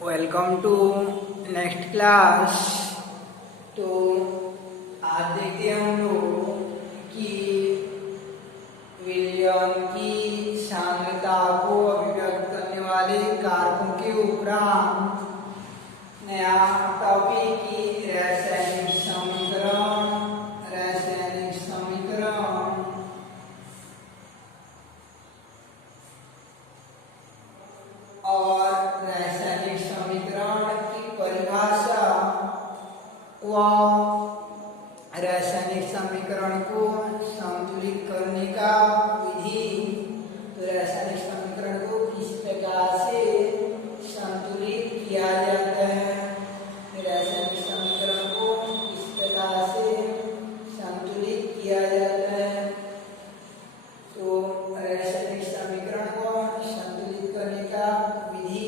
Welcome to next class. तो आज देखते हैं हम लोग कि विलियम की सांद्रता को अभिव्यक्त करने वाले कारकों के उपरांत नया टॉपिक की रासायनिक समीकरण और रासायनिक समीकरण की परिभाषा व रासायनिक समीकरण को संतुलित करने का विधि। तो रासायनिक समीकरण को किस प्रकार से संतुलित किया जाता है, रासायनिक समीकरण को किस प्रकार से संतुलित किया जाता है। तो रासायनिक समीकरण को संतुलित करने का विधि।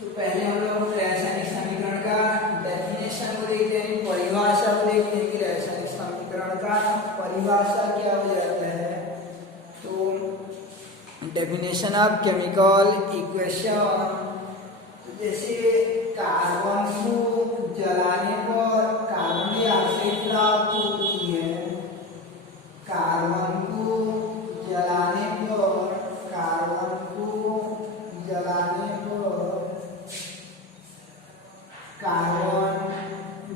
तो पहले हम लोग रासायनिक समीकरण का डेफिनेशन को देखते हैं, परिभाषा को देखते हैं कि रासायनिक समीकरण का परिभाषा क्या हो जाता है। तो डेफिनेशन ऑफ केमिकल इक्वेशन, जैसे कार्बन को जलाने पर कार्बन डाइऑक्साइड प्राप्त होती है, कार्बन को जलाने पर कार्बन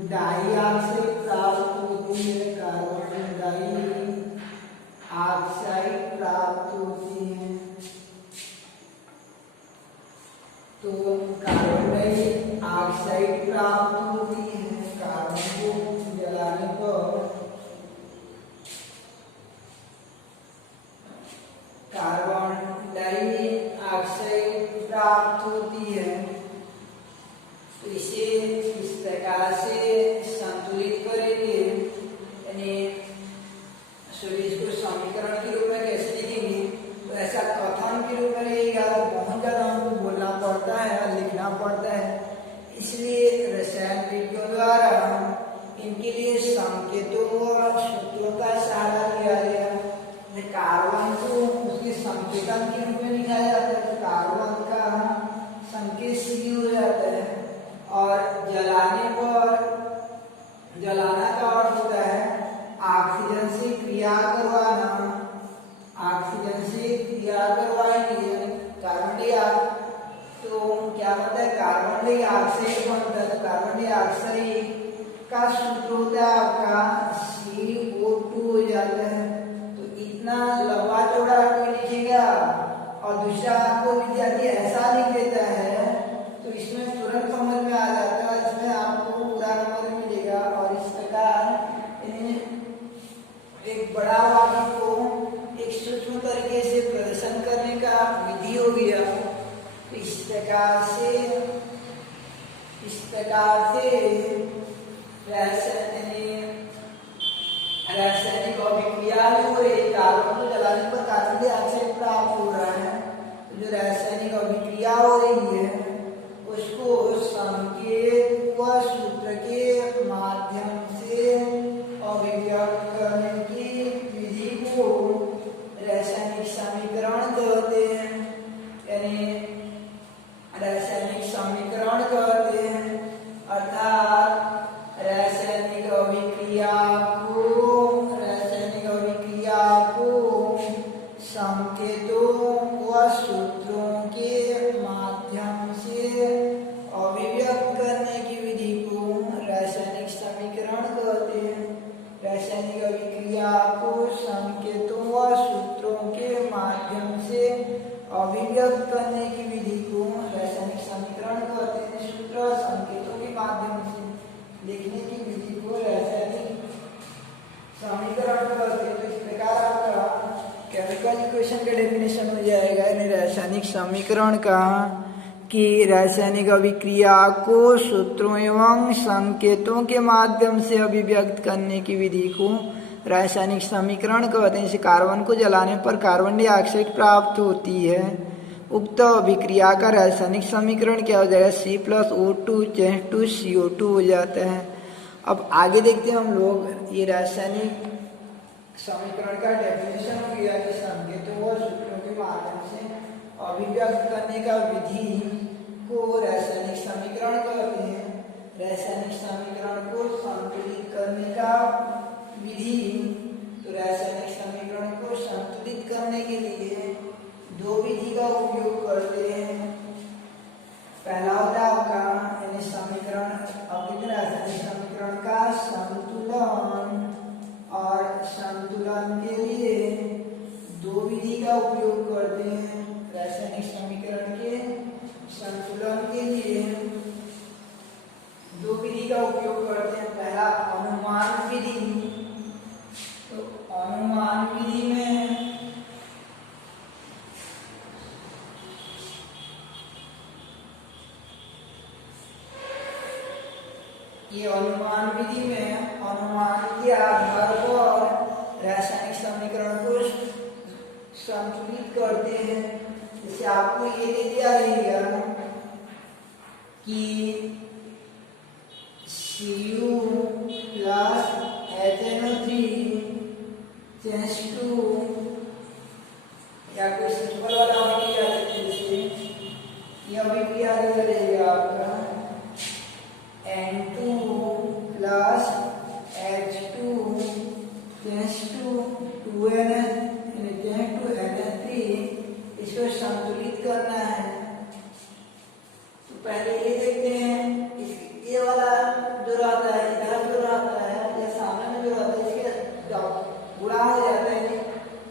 डाइऑक्साइड प्राप्त होती है, कार्बन डाइऑक्साइड प्राप्त होती है। तो कार्बन डाइऑक्साइड प्राप्त होती है कार्बन को जलाने पर, कार्बन डाइऑक्साइड प्राप्त होती है। तो इसे इस प्रकार से संतुलित करेंगे, यानी इसको समीकरण के रूप में कैसे लिखेंगे। तो ऐसा कथन के रूप में रहेगा तो बहुत ज्यादा हमको बोलना पड़ता है और लिखना पड़ता है, इसलिए रसायन विज्ञान द्वारा इनके लिए संकेतों और सूत्रों का सहारा लिया गया। कार्बन को उसके संकेतन के रूप में लिखा जाता है, तो कार्बन का संकेत सी हो जाता है। और जलाने पर, जलाना का अर्थ होता है ऑक्सीजन से क्रिया करवाना, ऑक्सीजन से क्रिया करवाएंगे कार्बन डाइऑक्साइड। तो क्या बनता है, कार्बन डाइऑक्साइड बनता है। तो कार्बन डाइऑक्साइड का सूत्र होता है आपका CO2 हो जाता है। इतना लंबा चौड़ा कोई लिखेगा और दूसरा आपको विद्यार्थी ऐसा लिख देता है तो इसमें तुरंत समझ में आ जाता है, इसमें आपको पूरा नंबर मिलेगा। और इस प्रकार एक बड़ा वाक्य को एक सूक्ष्म तरीके से प्रदर्शन करने का विधि हो गया। तो इस प्रकार से रासायनिक अभिक्रिया हो रही, कार्बन को जलाने पर कार्बन डाइऑक्साइड प्राप्त हो रहा है। तो जो रासायनिक अभिक्रिया हो रही है उसको संकेत व सूत्र के माध्यम से अभिव्यक्त करने की विधि को रासायनिक समीकरण कहते हैं, यानी रासायनिक समीकरण कहते हैं। अर्थात रासायनिक अभिक्रिया को संकेतों व सूत्रों के माध्यम से अभिव्यक्त करने की विधि को रासायनिक समीकरण कहते हैं। रासायनिक अभिक्रिया को संकेतों व सूत्रों के माध्यम से अभिव्यक्त करने की विधि को रासायनिक समीकरण कहते हैं। सूत्र और संकेतों के माध्यम से लिखने की विधि को रासायनिक समीकरण कहते हैं। तो इस प्रकार आपका केमिकल इक्वेशन का डेफिनेशन हो जाएगा, यानी रासायनिक समीकरण का कि रासायनिक अभिक्रिया को सूत्रों एवं संकेतों के माध्यम से अभिव्यक्त करने की विधि को रासायनिक समीकरण कहते हैं। जैसे कार्बन को जलाने पर कार्बन डाइऑक्साइड प्राप्त होती है, उक्त अभिक्रिया का रासायनिक समीकरण क्या हो जाएगा, C+O2 2CO2 हो जाता है। अब आगे देखते हैं हम लोग ये रासायनिक समीकरण का डेफिनेशन हो गया कि संकेतों और सूत्रों के माध्यम से अभिव्यक्त करने का विधि को रासायनिक समीकरण कहते हैं। रासायनिक समीकरण को संतुलित करने का विधि, तो रासायनिक समीकरण को संतुलित करने के लिए दो विधि का उपयोग करते हैं। पहला होता है आपका यानी समीकरण, अब रासायनिक समीकरण का संतुलन, और संतुलन के लिए दो विधि का उपयोग करते हैं। रासायनिक समीकरण के संतुलन के लिए दो विधि का उपयोग करते हैं। पहला अनुमान विधि, तो अनुमान विधि में ये अनुमान विधि में अनुमान के आधार पर रासायनिक समीकरण को संतुलित करते हैं। जैसे आपको ये दे दिया रहेगा कि Cu plus HNO3 change to, या कोई सिंपल वाला अभिक्रिया जैसे ये अभिक्रिया रहेगा आपका N2 plus H2 change to 2NH3, इसको संतुलित करना है। तो पहले ये देखते हैं, ये वाला जो रहता है इधर जो रहता है या सामने में जो रहता है इसके गुणा हो जाता है,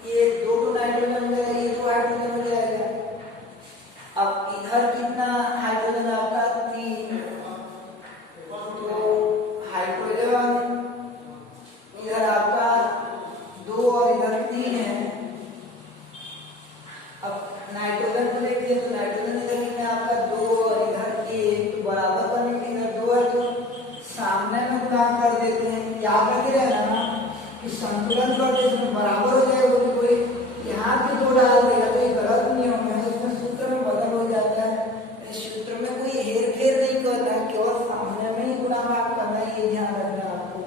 ये दो नाइट्रोजन हो जाएगा, ये दो हाइड्रोजन हो जाएगा। अब इधर कितना हाइड्रोजन आपका 3, तो हाइड्रोजन इधर आपका 2 और इधर 3 है। अब नाइट्रोजन को देखते हैं, तो नाइट्रोजन इधर कितना आपका 2 और इधर 1, तो बराबर करने के इधर 2 है तो सामने में गुणा कर देते हैं। याद रखे रहना कि संतुलन करते समय बराबर हो जाएगा, कोई यहाँ भी 2 डाल देगा तो ये गलत नियम है, इसमें सूत्र में बदल हो जाता है। इस सूत्र में कोई हेर फेर नहीं करना, केवल सामने में ही गुणा भाग करना है, ये ध्यान रखना आपको।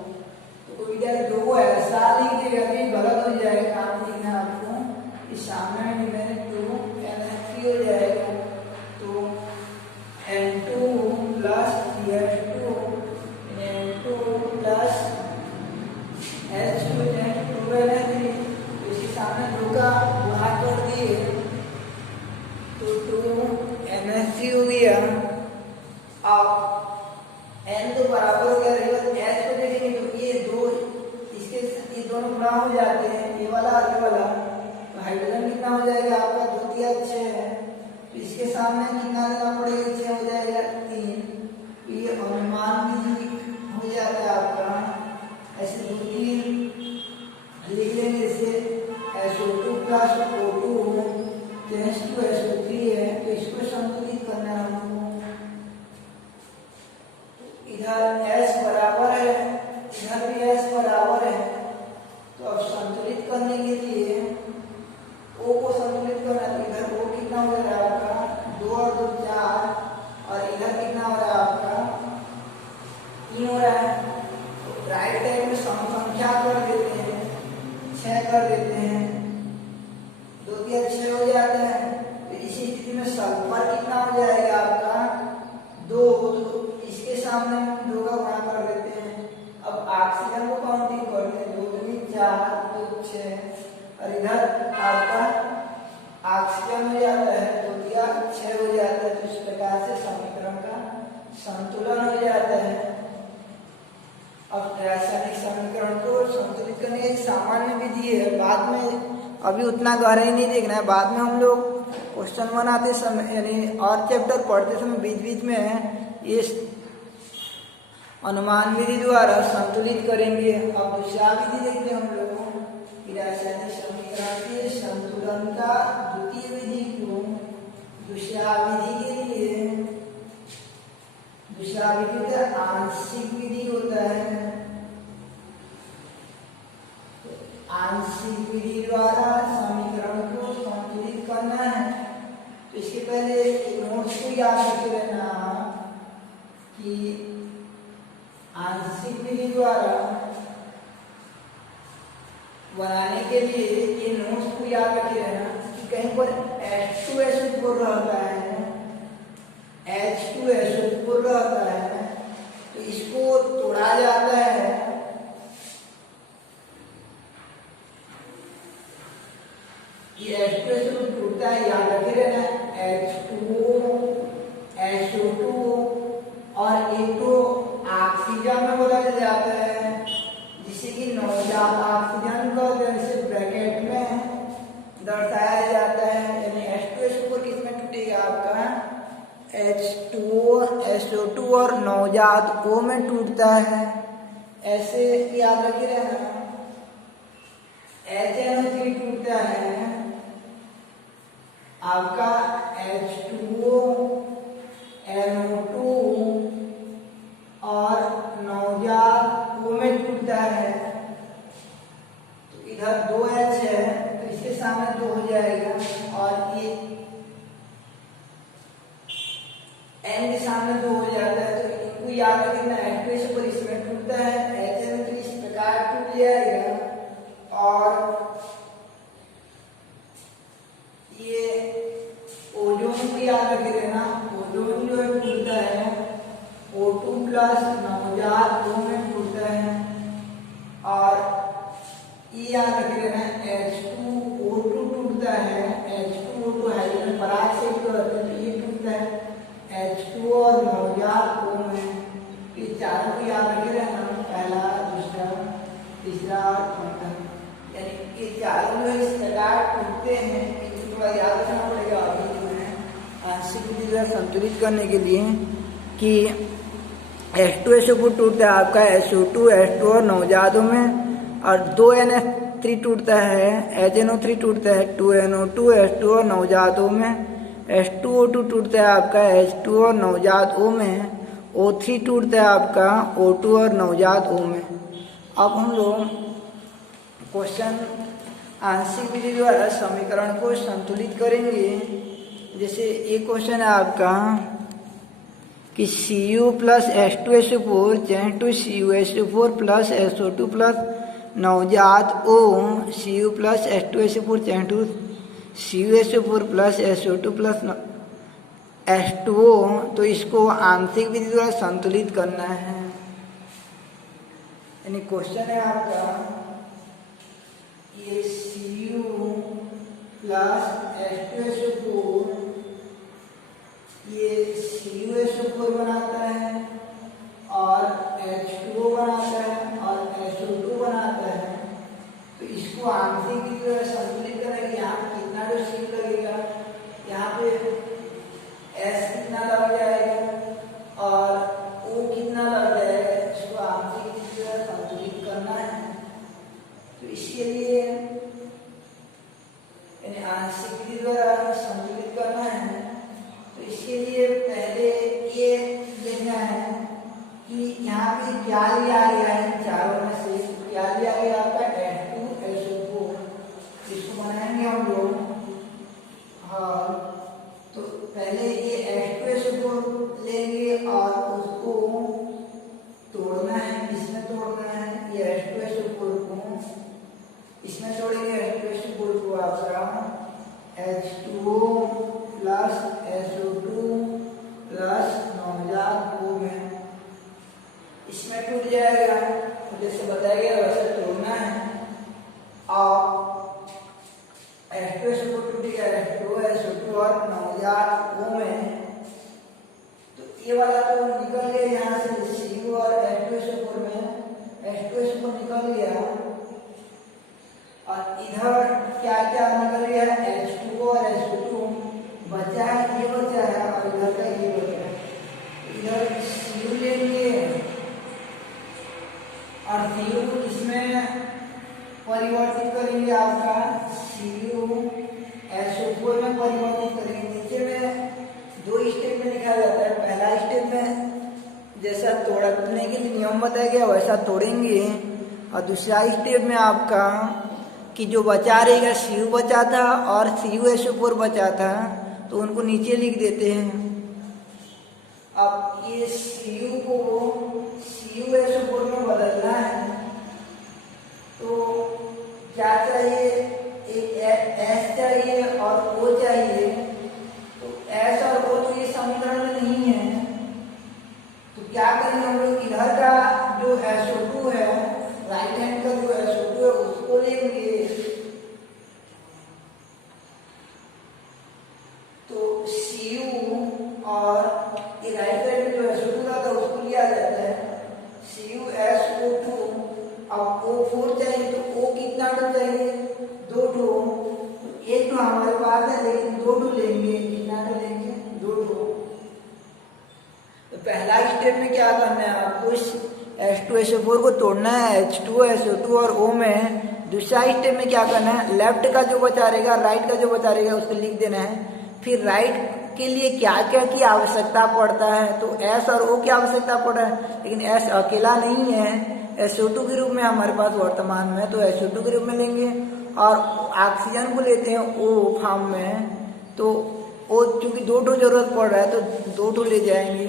तो कोई विद्यार्थी 2 ऐसा लिख देगा तो ये गलत हो जाएगा, काम लिखना आपको इस सामने में 2NH3 हो जाएगा। तो N2 plus CH2 N2 plus H2 2NH3, इसके सामने 2 का गुणा कर दिए तो 2NH3 हो गया। अब N तो बराबर हो गया, H को देखेंगे तो ये 2 इसके ये दोनों गुणा हो जाते हैं, ये वाला और ये वाला, तो हाइड्रोजन कितना हो जाएगा आपका 2 3 6 है। तो इसके सामने कितना देना पड़ेगा, 6 हो जाएगा 3। ये अनुमान विधि हो जाता है आपका। ऐसे 2 3 लिख लेंगे, इससे SO2 plus O2 change to SO3 है, तो इसको संतुलित करना है हमको। इधर S बराबर है, इधर भी S बराबर है, तो अब संतुलित करने के लिए O को संतुलित करना, तो इधर O कितना हो रहा है आपका 2 और 2 4, और इधर कितना हो रहा है आपका 3 हो रहा है। तो राइट साइड में संख्या कर देते हैं, 6 कर देते हैं, 2 3 6 हो जाता है। तो इसी स्थिति में सल्फर कितना हो जाएगा आपका 2, तो इसके सामने 2 का गुणा कर देते हैं। अब ऑक्सीजन को काउंटिंग करते हैं, 2 3 4 2 6, और इधर आपका ऑक्सीजन हो जाता है 2 3 6 हो जाता है। तो इस प्रकार से समीकरण का संतुलन हो जाता है। अब रासायनिक समीकरण को संतुलित करने की सामान्य विधि है, बाद में अभी उतना गहराई नहीं देखना है, बाद में हम लोग क्वेश्चन बनाते समय यानी और चैप्टर पढ़ते समय बीच बीच में ये अनुमान विधि द्वारा संतुलित करेंगे। अब दूसरा विधि देखते हैं हम लोग, रासायनिक समीकरण के संतुलन का द्वितीय विधि को। दूसरा विधि के लिए दूसरा विधि का आंशिक विधि होता है। आंशिक विधि द्वारा समीकरण को संतुलित करना है। तो इसके पहले नोट्स को याद रखे रहना कि आंशिक विधि द्वारा बनाने के लिए ये नोट्स को याद रखे रहना कि कहीं पर H2SO4 रहता है, H2SO4 रहता है, तो इसको तोड़ा जाता है, ये H2SO4 टूटता है, याद रखे रहना, H2O, SO2 और एक ऑक्सीजन में बदल जाता है, जिसे कि नवजात ऑक्सीजन कहते हैं, इसे ब्रैकेट में दर्शाया जाता है। यानी H2SO4 किसमें टूटेगा आपका, H2O, SO2 और नवजात O में टूटता है। ऐसे याद रखे रहना, HNO3 टूटता है आपका H2O, NO2 और नवजात O में टूटता है। तो इधर 2H है, तो इसके सामने 2 हो जाएगा, और ये N के सामने 2 हो जाता है। तो इनको याद रखना, H2SO4 इसमें टूटता है, HNO3 इस प्रकार टूट जाएगा, और ये ओजोन भी याद रखे देना, ओजोन जो है टूटता है O2 प्लस नवजात O में टूटता है, और ये याद रखे देना H2O2 टूटता है, H2O2 हाइड्रोजन पराग से कहते हैं, ये टूटता है H2 और नवजात O में। ये चारों को याद रखे रहना, पहला, दूसरा, तीसरा और चौथा, यानी ये चारों जो इस प्रकार टूटते हैं, इनको याद रखना पड़ेगा अभी जो है आंशिक विधि द्वारा संतुलित करने के लिए, कि H2SO4 टूटता है आपका SO2, H2 और नवजात O में, और 2NH3 टूटता है, HNO3 टूटता है 2NO2, H2 और नवजात O में, H2O2 टूटता है आपका H2 और नवजात O में, O3 टूटता है आपका O2 और नवजात O में। अब हम लोग क्वेश्चन आंशिक विधि द्वारा समीकरण को संतुलित करेंगे। जैसे एक क्वेश्चन है आपका कि Cu plus H2SO4 change to CuSO4 plus SO2 plus नवजात O, Cu plus H2SO4 change to CuSO4 plus SO2 plus H2O, तो इसको आंशिक विधि द्वारा संतुलित करना है। यानी क्वेश्चन है आपका ये Cu प्लस H2SO4, ये CuSO4 बनाता है और H2O बनाता है और SO2 बनाता है, तो इसको आंशिक विधि द्वारा संतुलित करना है। यहाँ कितना जो C लगेगा, यहाँ पे S कितना लग जाएगा और O कितना लग जाएगा, इसको आंशिक विधि द्वारा संतुलित करना है। तो इसके लिए यानी आंशिक विधि द्वारा संतुलित करना है, तो इसके लिए पहले ये देखना है कि यहाँ पे क्या लिया गया है, इन चारों में से क्या लिया गया आपका H2SO4, इसको बनाएंगे हम लोग। हाँ, तो पहले ये H2SO4 लेंगे और उसको तोड़ना है, इसमें तोड़ना है, ये H2SO4 को इसमें तोड़ेंगे, H2SO4 को आपका H2O प्लस SO2 प्लस नवजात O में, इसमें टूट जाएगा, तो जैसे बताया गया वैसे तोड़ना है। और H2SO4 टूट गया H2O, SO2 और नवजात O में, तो ये वाला तो निकल गया यहाँ से, Cu और H2SO4 में H2SO4 निकल गया, और इधर क्या क्या निकल गया H2O और SO2 बचा है, ये बचा है, और इधर का ये बचा है। इधर Cu लेंगे और Cu को किसमें परिवर्तित करेंगे, आपका CuSO4 में परिवर्तित करेंगे। नीचे में 2 स्टेप में लिखा जाता है, पहला स्टेप में जैसा तोड़ने के लिए नियम बताया गया वैसा तोड़ेंगे, और दूसरा स्टेप में आपका कि जो बचा रहेगा Cu बचा था और CuSO4 बचा था, तो उनको नीचे लिख देते हैं। अब ये Cu को CuSO4 में बदलना है, तो क्या चाहिए, एक S चाहिए और O चाहिए, तो S और O तो ये समीकरण में नहीं है, तो क्या करेंगे हम लोग, इधर का जो SO2 है, राइट हैंड का जो SO2 है उसको लेंगे, तो Cu और ये राइट साइड में जो SO2 था उसको लिया जाता है, CuSO2। अब O4 चाहिए, तो O कितना टू चाहिए, 2 टू, एक टू हमारे पास है लेकिन 2 टू लेंगे, कितना टू लेंगे, 2 टू। तो पहला स्टेप में क्या करना है आपको, इस H2SO4 को तोड़ना है H2SO2 और O में। दूसरा स्टेप में क्या करना है, लेफ्ट का जो बचा रहेगा, राइट का जो बचा रहेगा उसको लिख देना है। फिर राइट के लिए क्या क्या की आवश्यकता पड़ता है, तो S और O की आवश्यकता पड़ रहा है, लेकिन S अकेला नहीं है, SO2 के रूप में हमारे पास वर्तमान में, तो SO2 के रूप में लेंगे, और ऑक्सीजन को लेते हैं O फॉर्म में, तो O चूंकि 2 टू जरूरत पड़ रहा है तो 2 टू ले जाएंगे।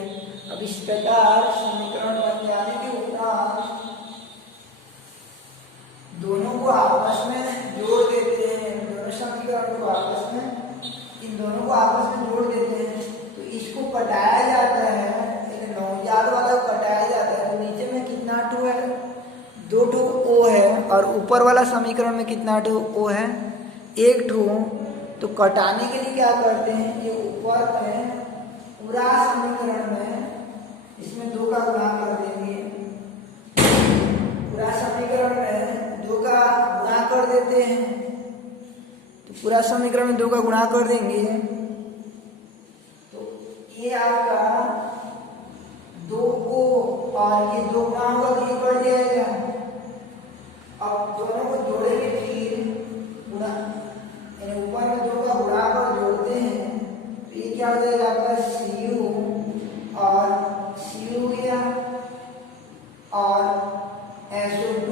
अब इस प्रकार समीकरण बन जाने के उपरांत दोनों को आपस में जोड़ देते हैं, दोनों समीकरण को आपस में, इन दोनों को आपस में जोड़ देते हैं, तो इसको कटाया जाता है, नौजाद वाला को कटाया जाता है, तो नीचे में कितना टू है, 2 टू O है, और ऊपर वाला समीकरण में कितना टू O है, 1 टू। तो कटाने के लिए क्या करते हैं, ये ऊपर में पूरा समीकरण में इसमें 2 का गुणा कर देंगे, पूरा समीकरण में 2 का गुणा कर देते हैं, तो पूरा समीकरण में 2 का गुणा कर देंगे, तो ये आपका 2O और ये 2 गुणा होगा तो ये बढ़ जाएगा। अब दोनों को जोड़ेंगे, फिर गुणा, यानी ऊपर में 2 का गुणा कर जोड़ते हैं, तो ये क्या हो जाएगा आपका Cu, और Cu हो गया, और SO2,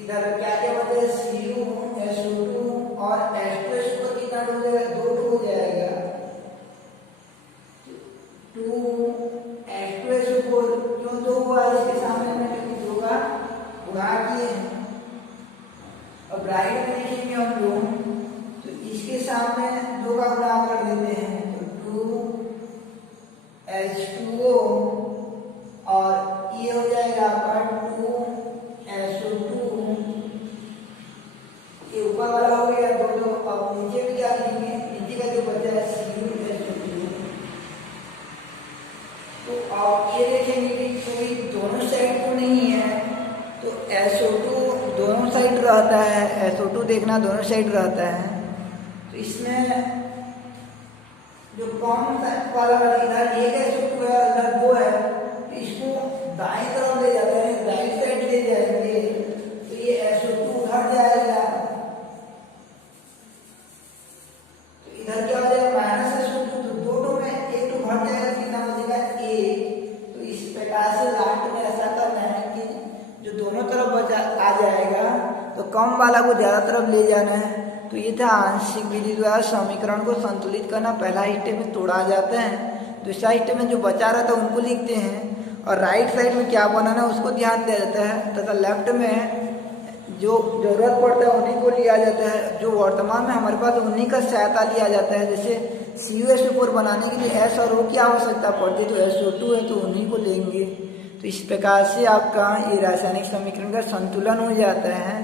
इधर क्या क्या बचा है, Cu, SO2 और H2SO कितना हो जाएगा, 2 टू हो जाएगा, 2 H2SO4 क्यों 2 हुआ, इसके सामने मैंने 2 का गुणा किए हैं। अब राइट में लिखेंगे हम लोग, तो इसके सामने 2 का गुणा कर देते हैं, तो 2 H2O, और ये हो जाएगा आपका 2 SO2, ये ऊपर वाला हो गया 2 2। अब नीचे में क्या लिखेंगे, नीचे का जो बचा है CuSO2, तो आप ये देखेंगे कि कोई दोनों साइड तो नहीं है, तो SO2 दोनों साइड रहता है, SO2 देखना दोनों साइड रहता है, तो इसमें जो कौन वाला इधर एक SO2 है, इधर 2 है, तो इसको दाएं तरफ ले जाते हैं, राइट साइड ले जाएंगे, तो ये SO2 हट जाएगा, तो इधर क्या हो जाएगा -SO2, तो 2 टू में 1 टू हट जाएगा, कितना बचेगा 1। तो इस प्रकार से लास्ट में ऐसा करना है कि जो दोनों तरफ बचा आ जाएगा, तो कम वाला को ज्यादा तरफ ले जाना है। तो ये था आंशिक विधि द्वारा समीकरण को संतुलित करना। पहला स्टेप में तोड़ा जाता है, दूसरा स्टेप में जो बचा रहता है उनको लिखते हैं, और राइट साइड में क्या बनाना है उसको ध्यान दिया जाता है, तथा लेफ्ट में जो जरूरत पड़ता है उन्हीं को लिया जाता है, जो वर्तमान में हमारे पास उन्हीं का सहायता लिया जाता है। जैसे CuSO4 बनाने के लिए S और O की आवश्यकता पड़ती है, तो SO2 है तो उन्हीं को लेंगे। तो इस प्रकार से आपका ये रासायनिक समीकरण का संतुलन हो जाता है।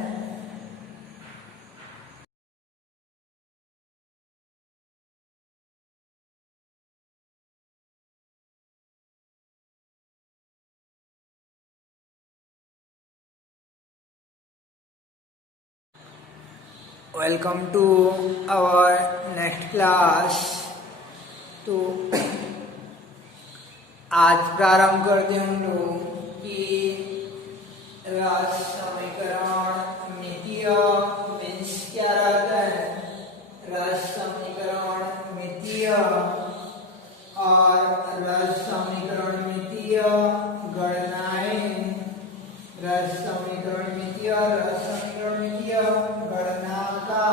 Welcome to our next class. तो आज प्रारंभ करते हैं हम लोग कि रस समीकरण मितीय मीन्स क्या रहता है, रस समीकरण मितीय और रस समीकरण मितीय गणनाएं, रस समीकरण मितीय, रस समीकरण मितीय गणना का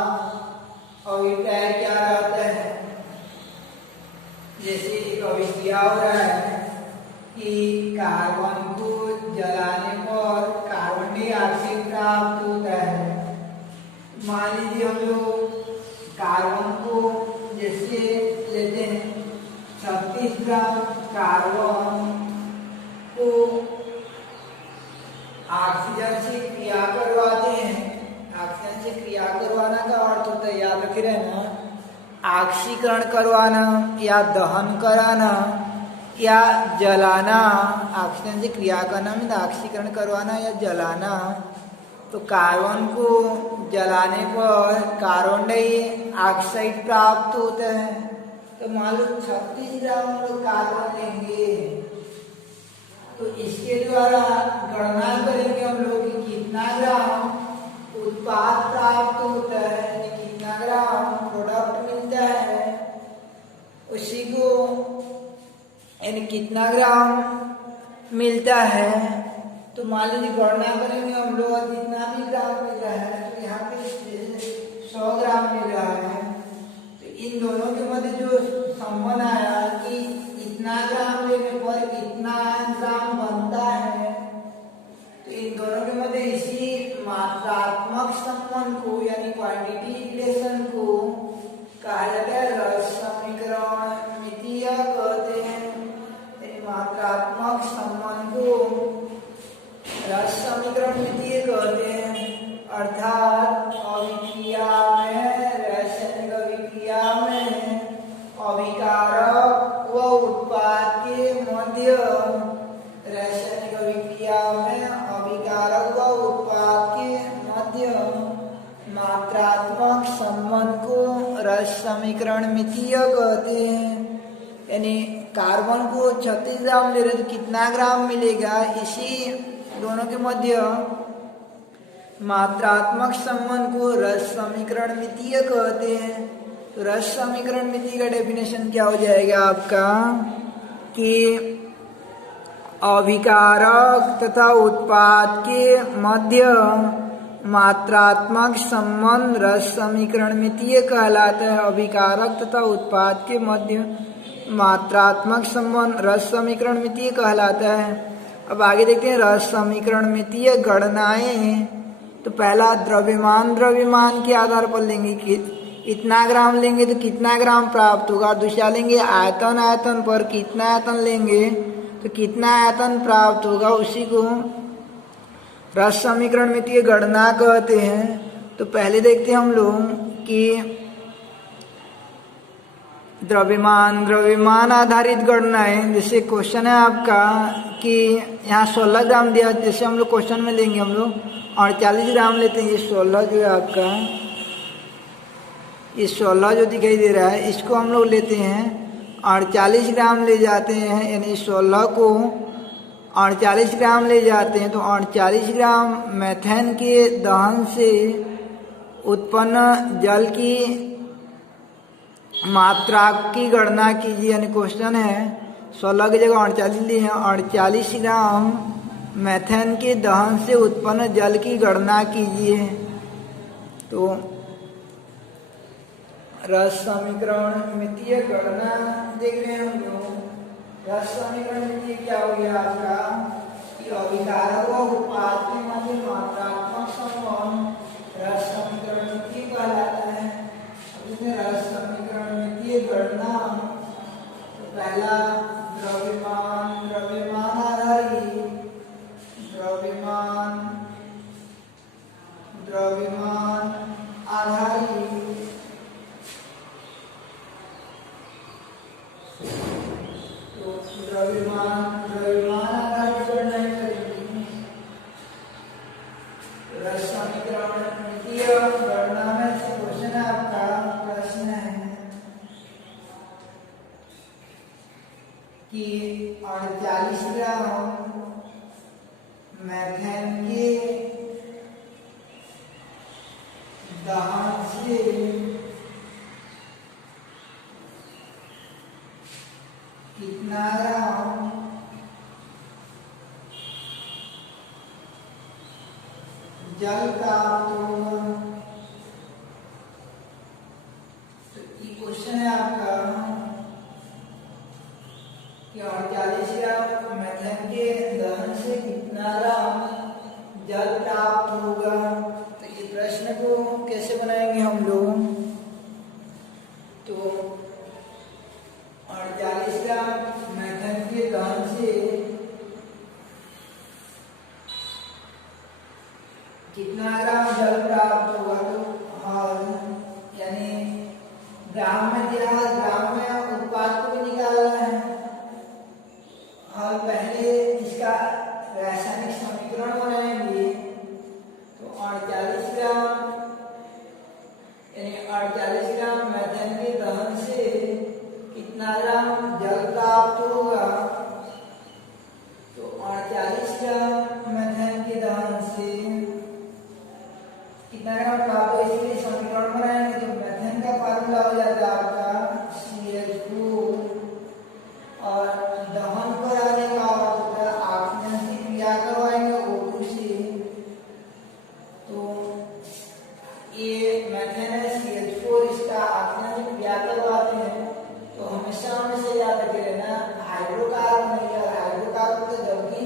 अभिप्राय क्या रहता है। जैसे एक अभिक्रिया हो रहा है कि कार्बन को जलाने पर कार्बन डाइऑक्साइड प्राप्त होता है, मान लीजिए हम लोग कार्बन को जैसे लेते हैं 36 ग्राम कार्बन को ऑक्सीजन से क्रिया करवाते हैं। ऑक्सीजन से क्रिया करवाना का अर्थ होता है, याद रख रहे हैं ना, ऑक्सीकरण करवाना या दहन कराना या जलाना। ऑक्सीजन से क्रिया करना में ऑक्सीकरण करवाना या जलाना। तो कार्बन को जलाने पर कार्बन डाइऑक्साइड प्राप्त होता है। तो मान लो 36 ग्राम हम लोग कार्बन लेंगे, तो इसके द्वारा गणना करेंगे हम लोग कि कितना ग्राम उत्पाद प्राप्त होता है, कितना ग्राम प्रोडक्ट मिलता है, उसी को यानी कितना ग्राम मिलता है। तो मान लीजिए गणना करेंगे हम लोग कितना भी ग्राम मिल रहा है, तो यहाँ पे 100 ग्राम मिल रहा है। तो इन दोनों के मध्य जो संबंध आया कि इतना ग्राम लेने पर इतना ग्राम बनता है, तो इन दोनों के मध्य इसी मात्रात्मक संबंध को यानी क्वांटिटी रिलेशन को कहा जाता है रस समीकरण मितीय कहते हैं। मात्रात्मक संबंध को रस समीकरण मितीय कहते हैं। अर्थात अभिक्रिया में, रासायनिक अभिक्रिया में अभिकारक व उत्पाद के मध्य, रासायनिक अभिक्रिया में अभिकारक व उत्पाद के मध्य मात्रात्मक संबंध को रस समीकरण मितीय कहते हैं। यानी कार्बन को 36 ग्राम ले रहे तो कितना ग्राम मिलेगा, इसी दोनों के मध्य मात्रात्मक संबंध को रस समीकरण मितीय कहते हैं। तो रस समीकरण मितीय का डेफिनेशन क्या हो जाएगा आपका कि अभिकारक तथा उत्पाद के मध्य मात्रात्मक संबंध रस समीकरण मितीय कहलाता है। अभिकारक तथा उत्पाद के मध्य मात्रात्मक संबंध रस समीकरण मितीय कहलाता है। अब आगे देखते हैं रस समीकरण मितीय गणनाएं। तो पहला द्रव्यमान के आधार पर लेंगे कि इतना ग्राम लेंगे तो कितना ग्राम प्राप्त होगा। दूसरा लेंगे आयतन पर कितना आयतन लेंगे तो कितना आयतन प्राप्त होगा, उसी को रस समीकरण मितीय गणना कहते हैं। तो पहले देखते हैं हम लोग कि द्रव्यमान आधारित गणना है। जैसे क्वेश्चन है आपका कि यहाँ 16 ग्राम दिया, जैसे हम लोग क्वेश्चन में लेंगे हम लोग 48 ग्राम लेते हैं। ये 16 जो है आपका, ये 16 जो दिखाई दे रहा है इसको हम लोग लेते हैं 48 ग्राम ले जाते हैं। यानी 16 को 48 ग्राम ले जाते हैं तो 48 ग्राम मेथेन के दहन से उत्पन्न जल की मात्रा की गणना कीजिए। यानी क्वेश्चन है 16 की जगह 48 लिए हैं, 48 ग्राम मेथेन के दहन से उत्पन्न जल की गणना कीजिए। तो रस समीकरण मितीय गणना देख रहे हैं हम लोग। रस समीकरण मितीय क्या हो गया आपका कि अभिकारक व उत्पाद के मध्य मात्रात्मक संबंध रस समीकरण मितीय कहलाता है। रस समीकरण मितीय गणना, तो पहला द्रव्यमान आधारित कि 48 ग्राम मेथेन के दहन से कितना ग्राम जल प्राप्त होगा। तो ये क्वेश्चन है आपका कि 48 ग्राम मेथेन के दहन से कितना ग्राम जल प्राप्त होगा। तो ये प्रश्न को कैसे कितना ग्राम जल प्राप्त होगा, तो हल यानी ग्राम में दिया, ग्राम में उत्पाद को भी निकालना है। हल पहले इसका रासायनिक समीकरण बनाएंगे, तो 48 ग्राम यानी 48 ग्राम मेथेन के दहन से कितना ग्राम जल प्राप्त होगा, तो 48 ग्राम मेथेन के दहन से कितना ग्राम प्राप्त हो, इसलिए समीकरण बनाएंगे। तो मेथेन का फार्मूला हो जाता है आपका CH2 और दहन कराने का होता है आपने की क्रिया करवाएंगे O2 से, तो ये मेथेन है CH4, इसका आपने क्रिया करवाते हैं तो हमेशा हमेशा याद रखे रहना हाइड्रोकार्बन है, या हाइड्रोकार्बन को जब भी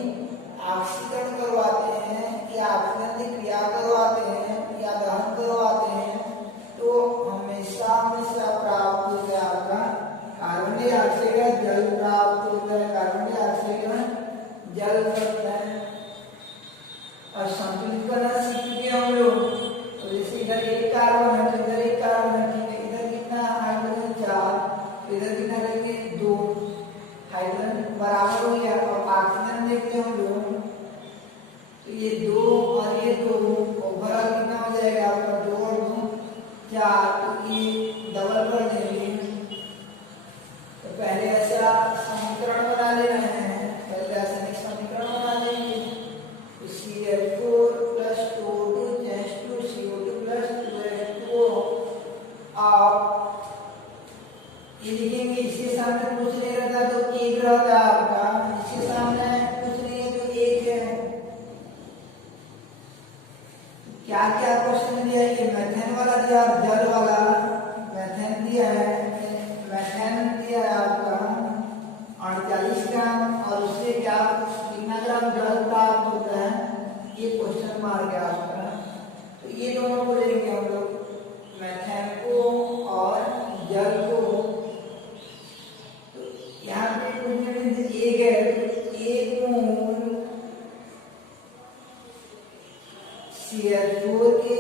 ऑक्सीकरण करवाते हैं या ऑक्सीजन की क्रिया करवाते हैं या दहन करवाते हैं, तो हमेशा हमेशा प्राप्त होता है आपका कार्बन डाइऑक्साइड जल प्राप्त होता है, कार्बन डाइऑक्साइड जल बनता है। और संतुलित करना सीख गए हम लोग, तो जैसे इधर एक कार्बन है तो इधर एक कार्बन है, ठीक है, इधर कितना हाइड्रोजन 4, इधर कितना रहेंगे 2, हाइड्रोजन बराबर हो गया। और ऑक्सीजन देखते हैं हम लोग, तो ये 2 और ये 2 ओवरऑल कितना हो जाएगा आपका 2 और 2 4, तो ये डबल कर देंगे। तो पहले ऐसा समीकरण बना लेना है, पहले रासायनिक समीकरण बना लेंगे, तो CH4 + O2 + CO2 + 2H2O। आप ये लिखेंगे, इसके सामने कुछ नहीं रहता तो एक रहता है आपका, इसके सामने कुछ नहीं है तो एक है। क्या क्या क्वेश्चन दिया है, मेथेन वाला दिया, जल वाला मेथेन दिया है, मेथेन दिया है आपका 48 ग्राम और उससे क्या कितना ग्राम जल प्राप्त होता है, ये क्वेश्चन मार्क है आपका। तो ये दोनों को लेंगे हम लोग, मेथेन को और जल को। तो यहाँ पे कुछ एक है, एक मोल CH4 के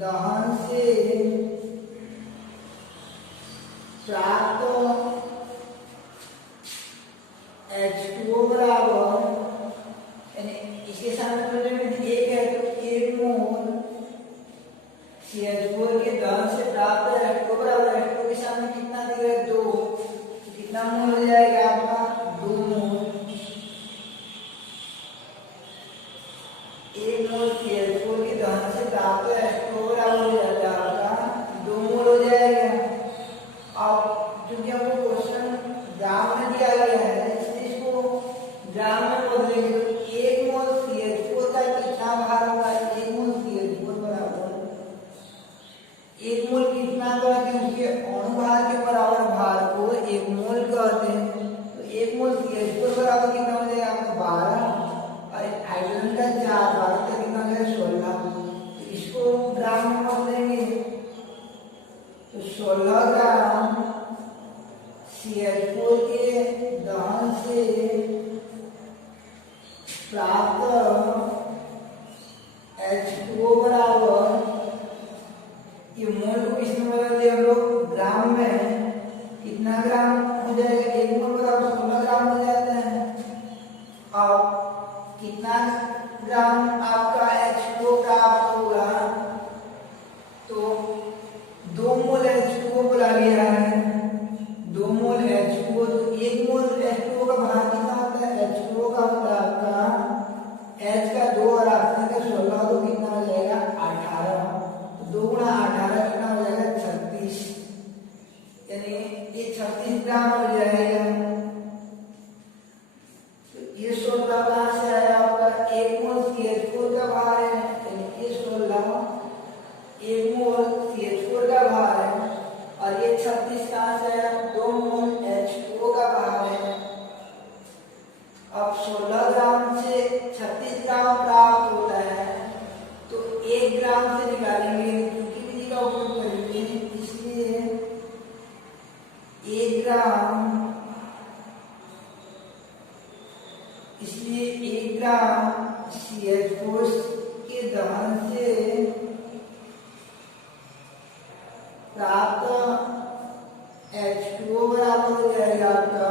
दहन से प्राप्त H2O बराबर, यानी इसके सामने एक है तो एक मोल CH4 के दहन से प्राप्त H2O बराबर, H2O के सामने कितना दिया है 2, तो कितना मोल हो जाएगा आपका 2 मोल। 1 मोल CH4 के दहन से प्राप्त H2O बराबर हो जाता है आपका 2 मोल हो जाएगा। अब क्योंकि हमको क्वेश्चन ग्राम में दिया गया है, इसलिए इसको ग्राम में बदलेंगे, तो 1 मोल CH4 का कितना भार होगा, 1 मोल CH4 बराबर 1 मोल कितना कहते हैं, उसके अणुभार के बराबर भार को 1 मोल कहते हैं। तो 1 मोल CH4 बराबर कितना हो जाएगा आपका 12, और हाइड्रोजन का 4, 12 का कितना हो जाएगा 16। तो इसको ग्राम में बदलेंगे, तो 16 ग्राम CH4 के दहन से प्राप्त H2O बराबर, ये मोल को किसमें बदल दिया हम लोग ग्राम में, कितना ग्राम हो जाएगा, 1 मोल बराबर 16 ग्राम हो जाता है। अब कितना ग्राम आपका H2O प्राप्त होगा, तो 2 मोल H2O बुला लिया है, 2 मोल H2O, तो 1 मोल H2O का भार कितना होता है, H2O का होता है आपका H का 2 और ऑक्सीजन का 16, तो कितना हो जाएगा 18, 2 गुणा 18 कितना हो जाएगा 36, यानी ये 36 ग्राम हो जाएगा। तो ये 16 कहाँ से आया आपका, 1 मोल CH4 का भार है, यानी ये 16 1 मोल CH4 का भार है, और ये 36 कहाँ से आया, 2 मोल H2O का भार है। अब 16 ग्राम से 36 ग्राम प्राप्त होता है, तो 1 ग्राम से निकालेंगे, क्योंकि विधि का उपयोग करेंगे, इसलिए 1 ग्राम, इसलिए 1 ग्राम CH4 के के दहन से प्राप्त H2O बराबर हो जाएगा आपका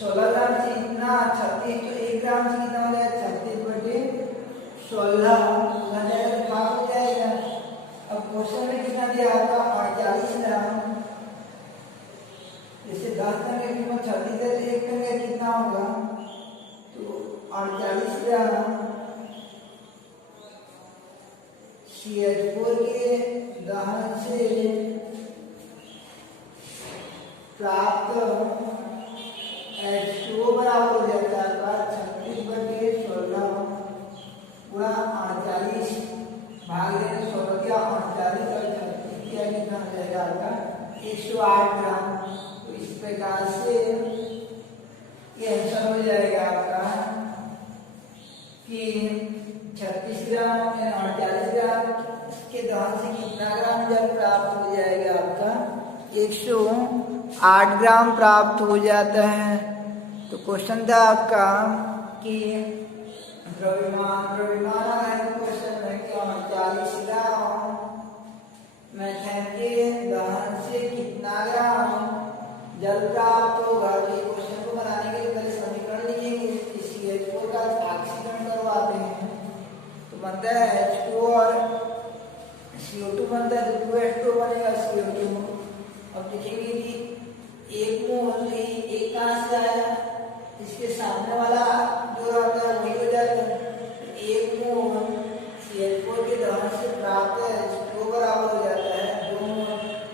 16 ग्राम से इतना 36, तो 1 ग्राम से कितना हो जाएगा 36/16 हो जाएगा, भाग हो जाएगा। अब क्वेश्चन में कितना दिया आपका 48 ग्राम, जैसे 10 टन की कीमत 36 है तो 1 टन का कितना होगा, तो 48 ग्राम CH4 के दहन से प्राप्त H2O बराबर हो जाता है 36/16 गुणा 48 भाग 16 किया 48 और 36 किया कितना हो जाएगा आपका 108 ग्राम। तो इस प्रकार से ये आंसर हो जाएगा आपका कि 36 ग्राम यानी 48 ग्राम के दहन से कितना ग्राम जल प्राप्त हो जाएगा आपका 108 ग्राम प्राप्त हो जाता है। तो क्वेश्चन था आपका कि द्रव्यमान आधारित क्वेश्चन है कि 48 ग्राम मीथेन के दहन से कितना ग्राम जल प्राप्त होगा। तो ये क्वेश्चन को बनाने के लिए पहले समीकरण लिखेंगे, CH4 का ऑक्सीकरण करवाते हैं तो बनता है H2 और CO2 बनता है, तो 2H2 बनेगा CO2। अब लिखेंगे कि 1 मोल एक कहां से आया, इसके सामने वाला जो रहता है वही हो जाता है। 1 मोल CH4 के दहन से प्राप्त H2O बराबर हो जाता है 2 मोल,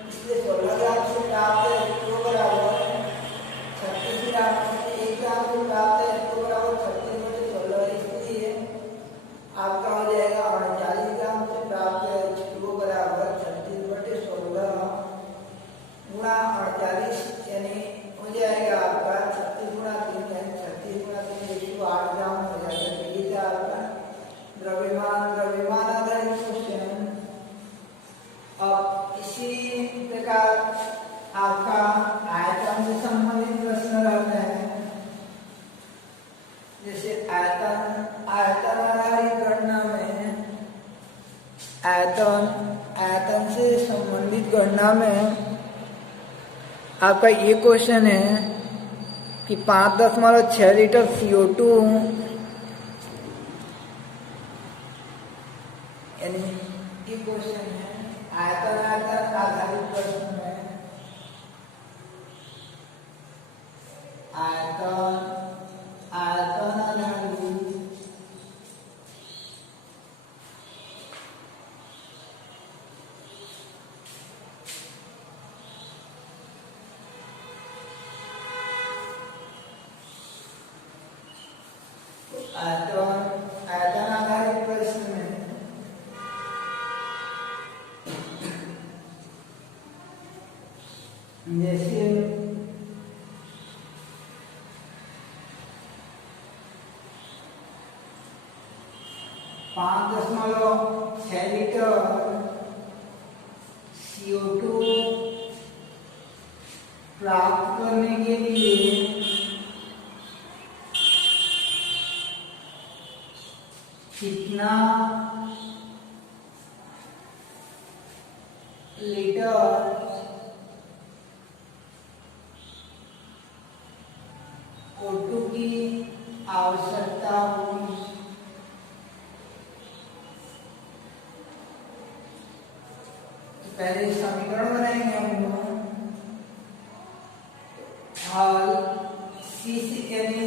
इसलिए 16 ग्राम से प्राप्त H2O बराबर 36 ग्राम, 1 ग्राम से प्राप्त H2O बराबर 36/16, इसलिए आपका हो जाएगा 48 ग्राम से प्राप्त H2O बराबर 36/16 गुणा 48 यानी हो जाएगा आपका 36 गुणा 3 यानी 36 गुणा 3 108 ग्राम हो जाएगा। तो ये था आपका द्रव्यमान आधारित क्वेश्चन। अब इसी प्रकार आपका आयतन से संबंधित प्रश्न रहता है, जैसे आयतन आधारित गणना में आयतन से संबंधित गणना में आपका ये क्वेश्चन है कि 5.6 लीटर CO2 यानी ये क्वेश्चन है आयतन आधारित प्रश्न में आयतन आधारित आयतन आधारित प्रश्न में जैसे 5.6 लीटर CO2 प्राप्त करने के लिए कितना लीटर O2 की आवश्यकता होगी। तो पहले समीकरण बनाएंगे हम लोग, हल C यानी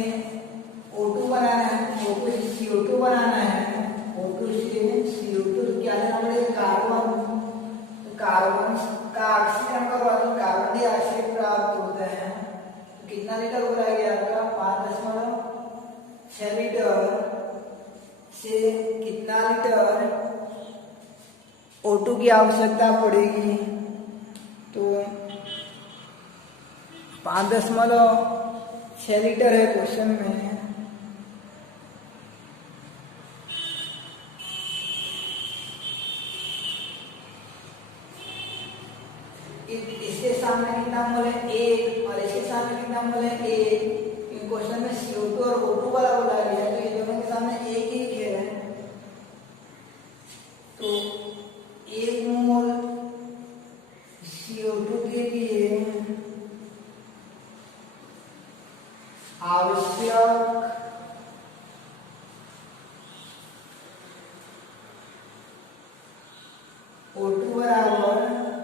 O2 बनाना है, O2 से CO2 बनाना है, O2 से CO2 क्या लेना पड़ेगा कार्बन, तो कार्बन का ऑक्सीजन करवा दो, कार्बन डाइऑक्साइड प्राप्त होता है। तो कितना लीटर हो जाएगा आपका 5.6 लीटर से कितना लीटर O2 की आवश्यकता पड़ेगी, तो 5.6 लीटर है क्वेश्चन में। इसके सामने कितना मोल है 1 और इसके सामने कितना मोल है 1। इन क्वेश्चन में CO2 और O2 वाला बोला गया है, तो ये दोनों के सामने 1 है, लिए आवश्यक O2 बराबर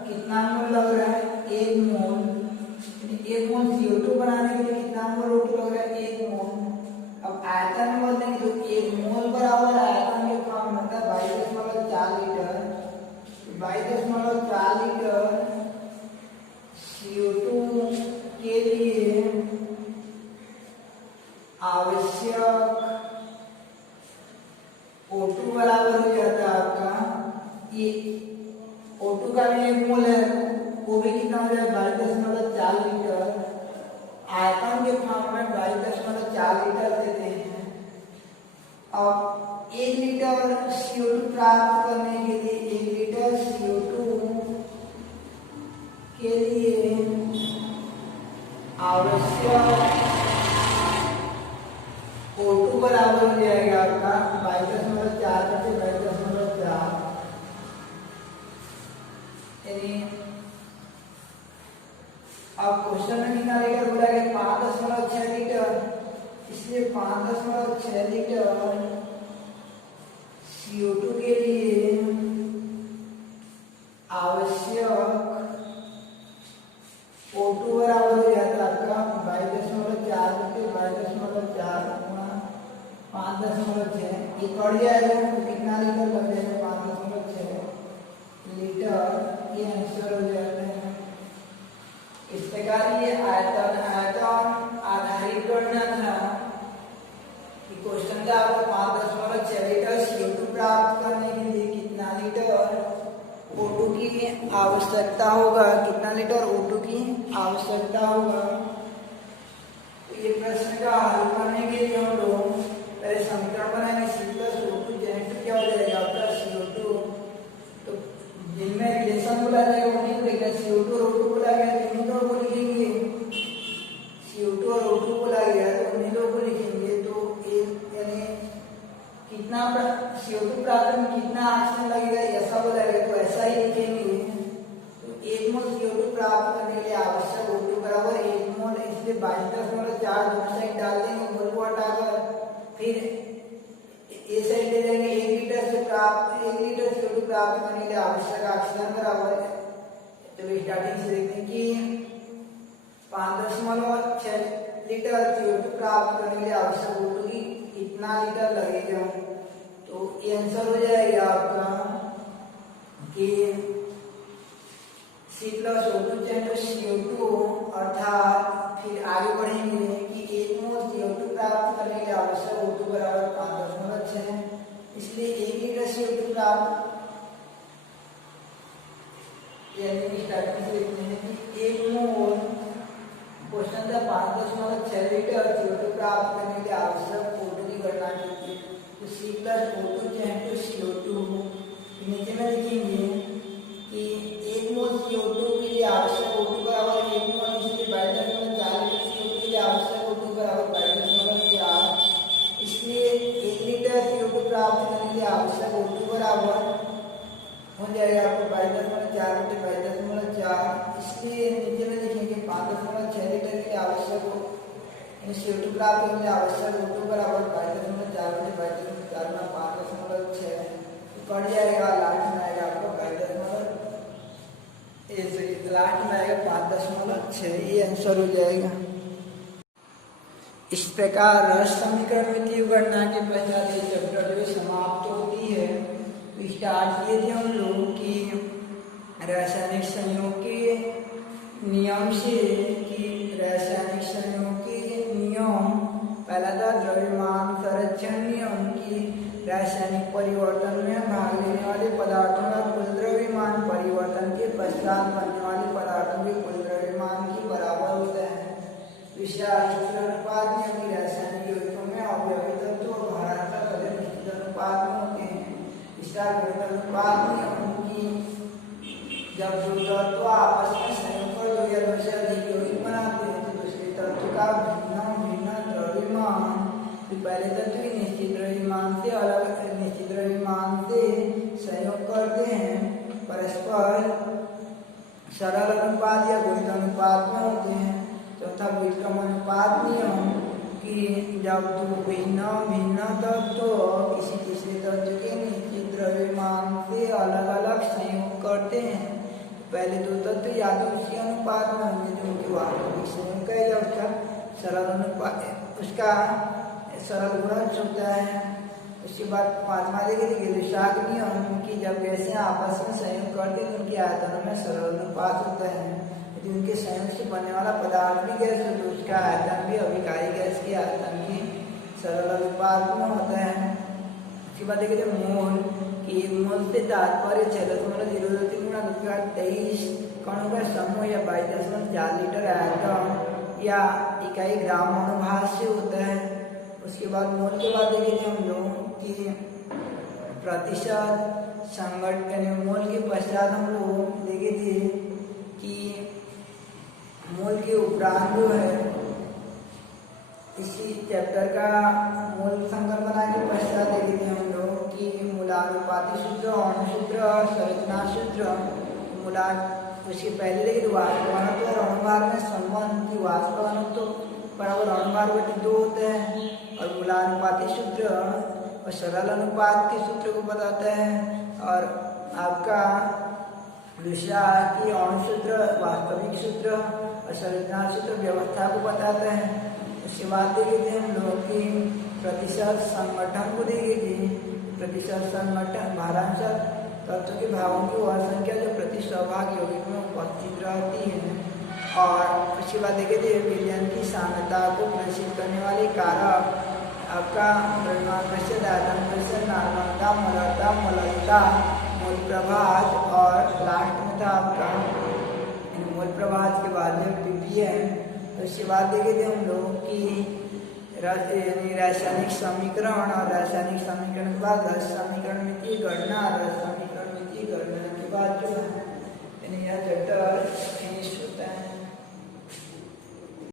कितना मोल लग रहा है? 1 मोल। 1 मोल CO2 बनाने के लिए कितना मोल O2 लग रहा है? 1 मोल। अब आयतन में बोलेंगे तो 1 मोल बराबर आयतन के फॉर्म में होता है 22.4 लीटर। 22.4 लीटर CO2 के लिए आवश्यक O2 बराबर हो जाता है आपका, ये O2 का भी 1 मोल है, वो भी कितना हो जाएगा? 22.4 लीटर। आयतन के फॉर्म में 22.4 लीटर देते हैं। अब 1 लीटर CO2 प्राप्त करने के लिए 1 लीटर CO2 के लिए आवश्यक O2 बराबर हो जाएगा आपका 22.4 में से 22.4, यानी अब क्वेश्चन में कितना लीटर बोला गया? 5.6 लीटर। इसलिए 5.6 लीटर CO2 के लिए आवश्यक O2 बराबर हो जाता है आपका 22.4 में से 22.4 5.6, ये बढ़ जाएगा तो कितना लीटर लग जाएगा? 5.6 लीटर, ये आंसर हो जाता है। इस प्रकार ये आयतन आधारित गणना था कि क्वेश्चन का आपको 5.6 लीटर CO2 प्राप्त करने के लिए कितना लीटर O2 की आवश्यकता होगा, कितना लीटर O2 की आवश्यकता होगा। तो ये प्रश्न का हल करने के लिए हम लोग पहले समीकरण बनाएंगे। C+O2 जेनेरेटर क्या हो जाएगा? प्लस CO2, तो जिनमें रिलेशन बोला जाएगा उन्हीं को लिखना। CO2 और O2 बोला गया तो उन्हीं लोगों को लिखेंगे। CO2 और O2 बोला गया तो उन्हीं लोगों को लिखेंगे। तो यानी कितना CO2 प्राप्त में कितना ऑक्सीजन लगेगा ऐसा बोला गया तो ऐसा ही लिखेंगे। तो 1 मोल CO2 प्राप्त करने के लिए आवश्यक O2 बराबर 1 मोल, इसलिए 22.4 दोनों साइड डाल देंगे मोल को हटाकर, फिर ये साइड ले जाएंगे। 1 लीटर CO2 प्राप्त करने के लिए आवश्यक ऑक्सीजन बराबर, तो स्टार्टिंग से देखते हैं कि 5.6 लीटर CO2 प्राप्त करने के लिए आवश्यक O2 की कितना लीटर लगेगा। तो ये आंसर हो जाएगा आपका कि C+O2 CO2, अर्थात फिर आगे बढ़ेंगे कि 1 मोल CO2 प्राप्त करने के लिए आवश्यक O2 बराबर 5.6, इसलिए 1 लीटर CO2 प्राप्त, यानी स्टार्टिंग से देखते हैं कि 1 मोल क्वेश्चन था 5.6 लीटर CO2 प्राप्त करने के लिए आवश्यक O2 की गणना कीजिए। तो C+O2 CO2 नीचे में लिखेंगे कि 1 मोल CO2 के लिए आवश्यक O2 बराबर 1 मोल, इसलिए 22.4 लीटर CO2 के लिए आवश्यक O2 बराबर 22.4, इसलिए 1 लीटर CO2 प्राप्त करने के लिए आवश्यक O2 बराबर हो जाएगा आपको 22.4 लीटर 22.4, इसलिए नीचे में लिखेंगे 5.6 लीटर के लिए आवश्यक CO2 प्राप्त करने के लिए आवश्यक O2 बराबर 22.4 लीटर 22.4 में 5.6 कट जाएगा, लास्ट में आएगा आपको 5.6, ये आंसर हो जाएगा। इस प्रकार समीकरण गणना के पश्चात ये चैप्टर जो समाप्त होती है। तो स्टार्ट किए थे हम लोग कि रासायनिक संयोग के नियम से, कि रासायनिक संयोग के नियम पहला था द्रव्यमान संरक्षण नियम की रासायनिक परिवर्तन में भाग लेने वाले पदार्थों का कुल द्रव्यमान परिवर्तन के पश्चात बनने वाले पदार्थों के कुल द्रव्यमान के बराबर होता है। विशाल अनुपात में रासायनिक यौगिकों में अवयवी तत्व और भारांतर पद निश्चित अनुपात में होते हैं। विशाल अनुपात में उनकी जब दो तत्व आपस में संयोग कर दो या दो से अधिक यौगिक बनाते हैं तो दूसरे तत्व का भिन्न द्रव्यमान पहले तत्व की निश्चित द्रव्यमान से अलग निश्चित द्रव्यमान से संयोग करते हैं। परस्पर सरल अनुपात या गुणित अनुपात में होते हैं। चौथा व्युत्क्रम अनुपात नियम कि जब दो भिन्न भिन्न तत्व किसी तीसरे तत्व के नीचे द्रव्यमान से अलग अलग संयोग करते हैं, पहले दो तत्व या तो उसी अनुपात में होंगे जो उनके वास्तविक संयोग का या उसका सरल अनुपात, उसका सरल गुणज होता है। उसके बाद पांचवा देखिए विशाख नियम कि जब गैसें आपस में संयोग करते हैं तो उनके आयतनों में सरल अनुपात होता है। यदि उनके संयोग से बनने वाला पदार्थ भी गैस हो तो उसका आयतन भी अभिकारी गैस के आयतन की सरल अनुपात में होता है। उसके बाद देखिए मोल कि मोल से तात्पर्य 6.023 कणों का समूह या 22.4 लीटर आयतन या इकाई ग्राम अनुभाग से होता है। उसके बाद मोल के बाद देखेंगे हम लोग कि प्रतिशत संगठन, मोल के पश्चात हम लोग देखे थे कि मोल के उपरांत जो है इसी चैप्टर का मोल संकल्पना के पश्चात देखे थे हम लोग कि मूलानुपाती सूत्र, अणु सूत्र, संरचना सूत्र, मूला उसके पहले लेकिन वास्तव घनत्व और अणुभार में संबंध की वास्तव घनत्व बराबर अणुभार बटे 2 होते हैं और मूलानुपाती सूत्र और सरल अनुपात के सूत्र को बताता है। और आपका दूसरा कि अणु सूत्र वास्तविक सूत्र और संरचना सूत्र व्यवस्था को बताता है। उसके बाद देखेंगे हम लोग कि प्रतिशत संगठन को देखेंगे। प्रतिशत संगठन भारांश तत्व के भागों की वह संख्या जो प्रति सहभाग यौगिक में उपस्थित रहती है। और उसके बाद देखेंगे विलयन की सांद्रता को प्रदर्शित करने वाले कारक आपका द्रव्यमान प्रतिशत, आयतन प्रतिशत, नार्मलता, मोलरता, मोललता, मोल प्रभाज और लास्ट में था आपका मोल प्रभाज के बाद में पीपीएम। उसके बाद देखे थे हम लोग कि रासायनिक समीकरण और रासायनिक समीकरण के बाद रस समीकरण मिति गणना, रस समीकरण मिति गणना के बाद जो है यह चैप्टर